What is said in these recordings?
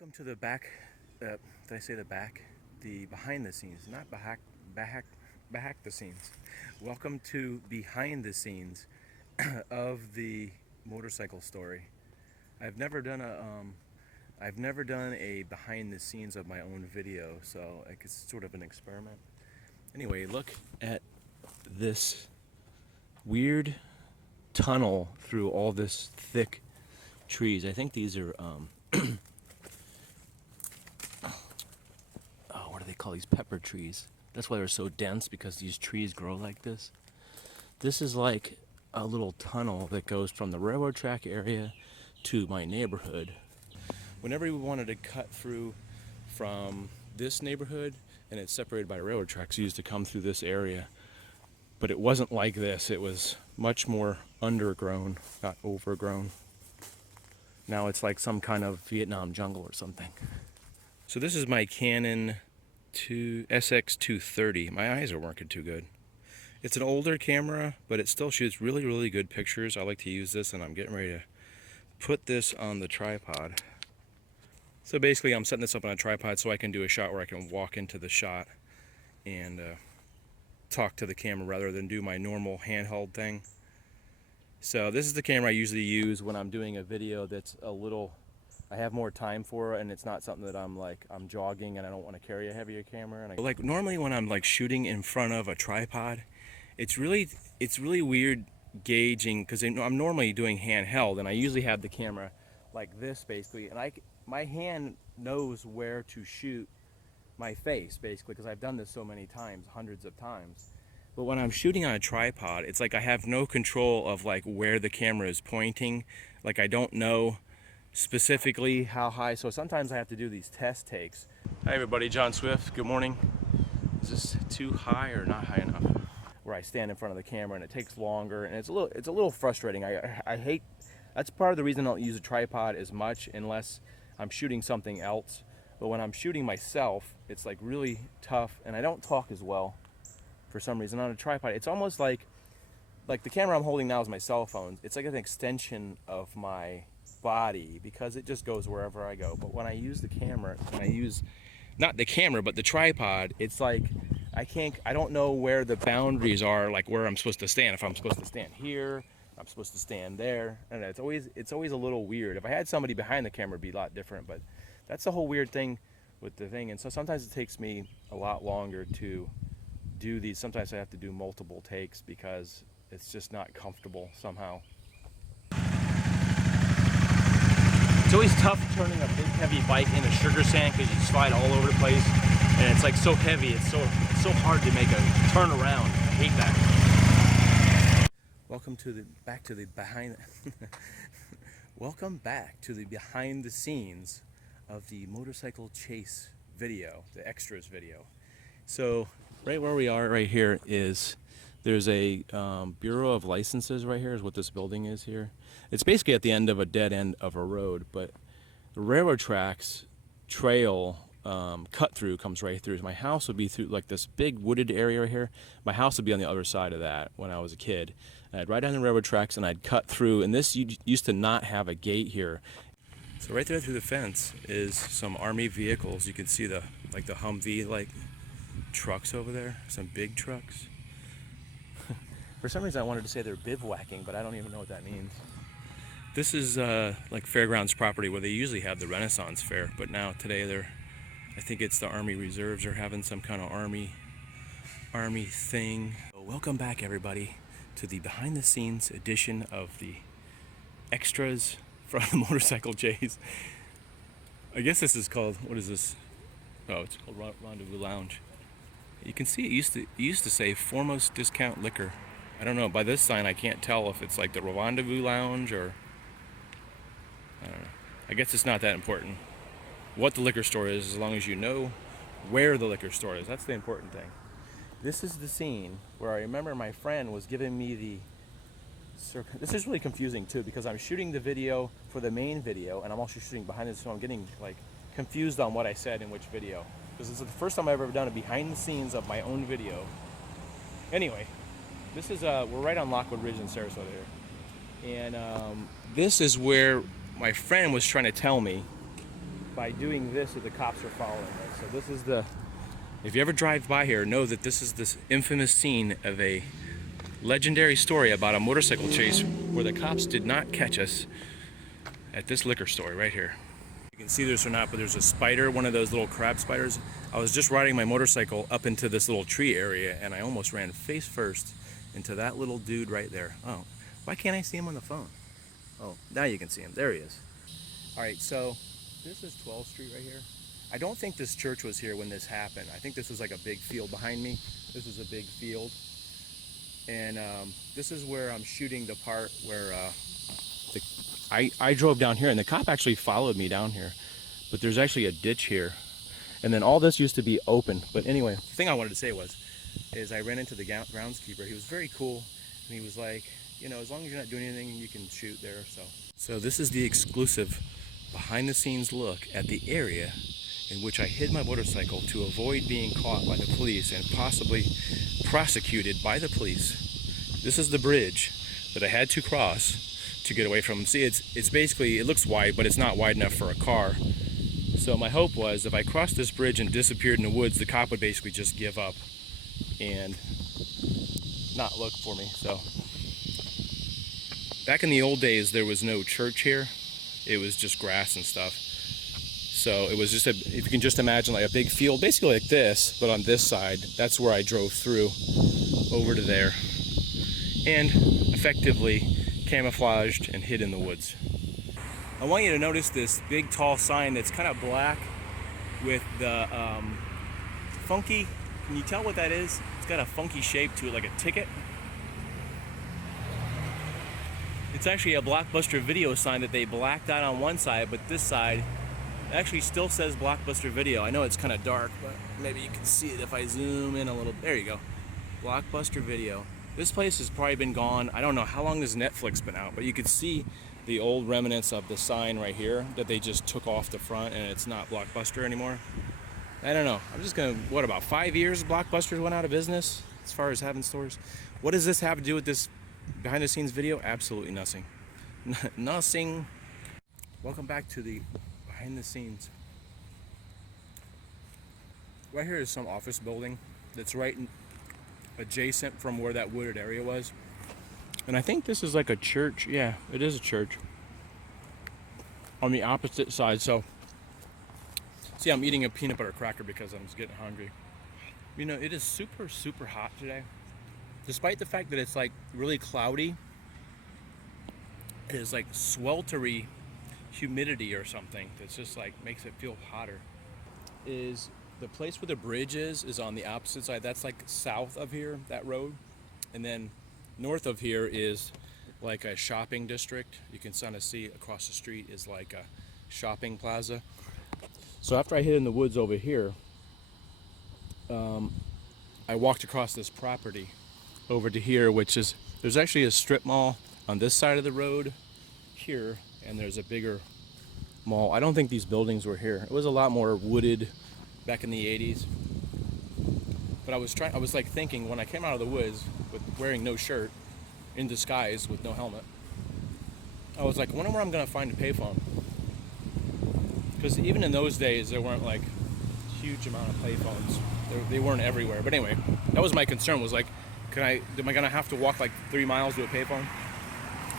Welcome to the back, did I say the back? The behind the scenes, not back the scenes. Welcome to behind the scenes of the motorcycle story. I've never done a behind the scenes of my own video, so it's sort of an experiment. Anyway, look at this weird tunnel through all this thick trees. I think these are what do they call these, pepper trees? That's why they're so dense, because these trees grow like this. This is like a little tunnel that goes from the railroad track area to my neighborhood. Whenever we wanted to cut through from this neighborhood, and it's separated by railroad tracks, we used to come through this area. But it wasn't like this. It was much more undergrown, not overgrown. Now it's like some kind of Vietnam jungle or something. So this is my Canon SX230. My eyes are working too good. It's an older camera, but it still shoots really, really good pictures. I like to use this, and I'm getting ready to put this on the tripod. So basically, I'm setting this up on a tripod so I can do a shot where I can walk into the shot and talk to the camera rather than do my normal handheld thing. So this is the camera I usually use when I'm doing a video that's a little, I have more time for, and it's not something that I'm jogging and I don't want to carry a heavier camera. And like normally when I'm like shooting in front of a tripod, it's really weird gauging, because I'm normally doing handheld and I usually have the camera like this basically, and my hand knows where to shoot my face basically, because I've done this so many times, hundreds of times. But when I'm shooting on a tripod, it's like I have no control of like where the camera is pointing. Like I don't know specifically how high, so sometimes I have to do these test takes. Hi everybody, John Swift, good morning. Is this too high or not high enough? Where I stand in front of the camera and it takes longer, and it's a little frustrating. I hate, that's part of the reason I don't use a tripod as much unless I'm shooting something else. But when I'm shooting myself, it's like really tough, and I don't talk as well for some reason on a tripod. It's almost like the camera I'm holding now is my cell phone. It's like an extension of my body, because it just goes wherever I go. But when I use the camera, when I use not the camera but the tripod, it's like I don't know where the boundaries are, like where I'm supposed to stand. If I'm supposed to stand here, I'm supposed to stand there, and it's always a little weird. If I had somebody behind the camera, it'd be a lot different, but that's the whole weird thing with the thing. And so sometimes it takes me a lot longer to do these. Sometimes I have to do multiple takes because it's just not comfortable somehow. It's always tough turning a big heavy bike into sugar sand, because you slide all over the place, and it's like so heavy. It's so hard to make a turn around. I hate that. Welcome back to the behind the scenes of the motorcycle chase video, the extras video. So right where we are right here there's a Bureau of Licenses right here is what this building is here. It's basically at the end of a dead end of a road, but the railroad tracks trail cut through comes right through. My house would be through like this big wooded area right here. My house would be on the other side of that when I was a kid. And I'd ride down the railroad tracks and I'd cut through, and this used to not have a gate here. So right there through the fence is some Army vehicles. You can see the Humvee trucks over there, some big trucks. For some reason I wanted to say they're bivouacking, but I don't even know what that means. This is like fairgrounds property where they usually have the Renaissance Fair, but now today I think it's the Army Reserves are having some kind of army thing. So welcome back everybody to the behind the scenes edition of the extras from the motorcycle chase. I guess this is called, what is this? Oh, it's called Rendezvous Lounge. You can see it used to say Foremost Discount Liquor. I don't know, by this sign I can't tell if it's like the Rendezvous Lounge or I don't know. I guess it's not that important what the liquor store is, as long as you know where the liquor store is. That's the important thing. This is the scene where I remember my friend was giving me the this is really confusing too, because I'm shooting the video for the main video and I'm also shooting behind it, so I'm getting like confused on what I said in which video, because this is the first time I've ever done a behind the scenes of my own video. Anyway, this is we're right on Lockwood Ridge in Sarasota here, and this is where my friend was trying to tell me by doing this that the cops are following us. So this is the, if you ever drive by here, know that this is this infamous scene of a legendary story about a motorcycle chase where the cops did not catch us at this liquor store right here. You can see this or not, but there's a spider, one of those little crab spiders. I was just riding my motorcycle up into this little tree area and I almost ran face first into that little dude right there. Oh, why can't I see him on the phone? Oh, now you can see him. There he is. All right, so this is 12th Street right here. I don't think this church was here when this happened. I think this was like a big field behind me. This is a big field. And this is where I'm shooting the part where I drove down here and the cop actually followed me down here. But there's actually a ditch here. And then all this used to be open. But anyway, the thing I wanted to say is I ran into the groundskeeper. He was very cool. And he was like, you know, as long as you're not doing anything, you can shoot there. So this is the exclusive behind the scenes look at the area in which I hid my motorcycle to avoid being caught by the police and possibly prosecuted by the police. This is the bridge that I had to cross to get away from. See, it's basically, it looks wide, but it's not wide enough for a car. So my hope was if I crossed this bridge and disappeared in the woods, the cop would basically just give up and not look for me. So back in the old days, there was no church here. It was just grass and stuff. So it was just if you can just imagine like a big field, basically like this, but on this side, that's where I drove through over to there and effectively camouflaged and hid in the woods. I want you to notice this big tall sign that's kind of black with the funky, can you tell what that is? It's got a funky shape to it, like a ticket. It's actually a Blockbuster Video sign that they blacked out on one side, but this side actually still says Blockbuster Video. I know it's kind of dark, but maybe you can see it if I zoom in a little. There you go. Blockbuster Video. This place has probably been gone. I don't know how long has Netflix been out, but you could see the old remnants of the sign right here that they just took off the front and it's not Blockbuster anymore. I don't know. I'm just gonna, what, about 5 years Blockbuster went out of business as far as having stores? What does this have to do with this behind the scenes video? Absolutely nothing. Nothing. Welcome back to the behind the scenes. Right here is some office building that's right adjacent from where that wooded area was. And I think this is like a church. Yeah, it is a church. On the opposite side. So, see, I'm eating a peanut butter cracker because I'm just getting hungry. You know, it is super, super hot today. Despite the fact that it's like really cloudy, it is like sweltery humidity or something that's just like makes it feel hotter. Is the place where the bridge is on the opposite side. That's like south of here, that road. And then north of here is like a shopping district. You can kind of see across the street is like a shopping plaza. So after I hid in the woods over here, I walked across this property over to here, which is, there's actually a strip mall on this side of the road here, and there's a bigger mall. I don't think these buildings were here. It was a lot more wooded back in the 80s. But I was like thinking when I came out of the woods with wearing no shirt, in disguise with no helmet, I was like, I wonder where I'm gonna find a payphone. Because even in those days, there weren't like huge amount of payphones. They weren't everywhere. But anyway, that was my concern, was like, am I gonna have to walk like 3 miles to a payphone?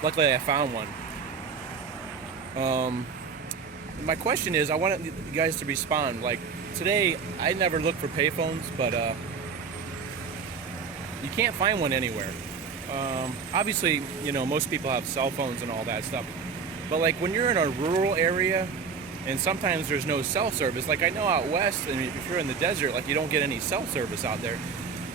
Luckily I found one. My question is, I want you guys to respond. Like today, I never look for payphones, but you can't find one anywhere. Obviously, you know, most people have cell phones and all that stuff. But like when you're in a rural area, and sometimes there's no cell service. Like I know out west, and if you're in the desert, like you don't get any cell service out there.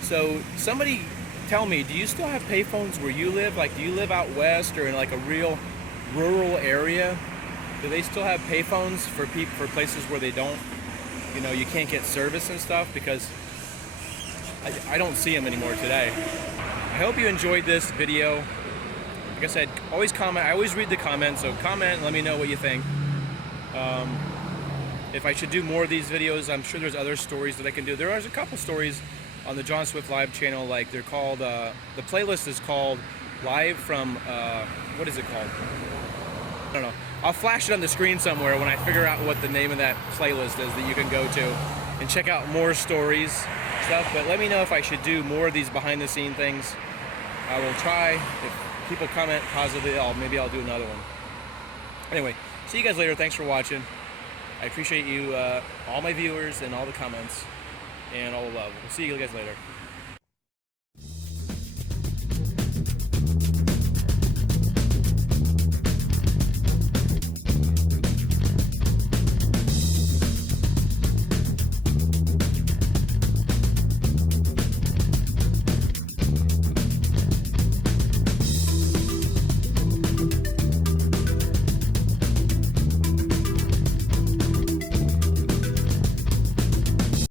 So somebody tell me, do you still have payphones where you live? Like, do you live out west or in like a real rural area? Do they still have payphones for places where they don't, you know, you can't get service and stuff? Because I don't see them anymore today. I hope you enjoyed this video. Like I said, always comment. I always read the comments, so comment and let me know what you think. If I should do more of these videos, I'm sure there's other stories that I can do. There are a couple stories on the John Swift Live channel, like they're called, the playlist is called Live from, what is it called? I don't know. I'll flash it on the screen somewhere when I figure out what the name of that playlist is that you can go to and check out more stories stuff. But let me know if I should do more of these behind the scene things. I will try. If people comment positively, maybe I'll do another one. Anyway, see you guys later. Thanks for watching. I appreciate you, all my viewers and all the comments and all the love. We'll see you guys later.